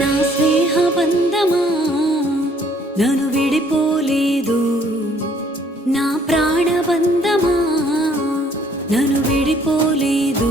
నా స్నేహ బంధమా నను విడిపోలేదు. నా ప్రాణ బంధమా నను విడిపోలేదు.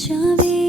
change of.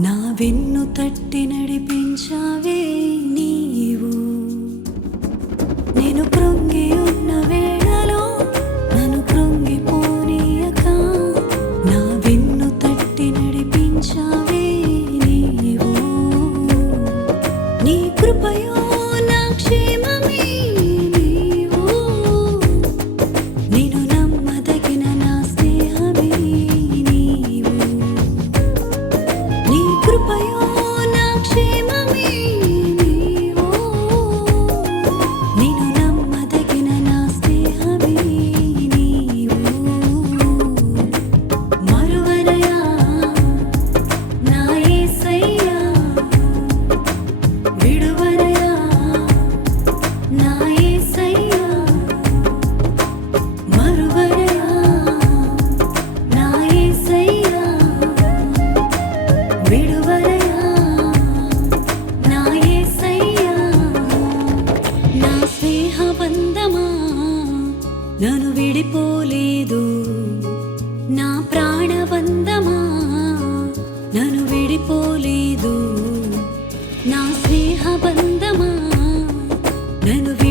నా వెన్ను తట్టి నడిపించావే. నన్ను విడిపోలేదు. నా ప్రాణబంధమా నను విడిపోలేదు. నా స్నేహ స్నేహబంధమా? నన్ను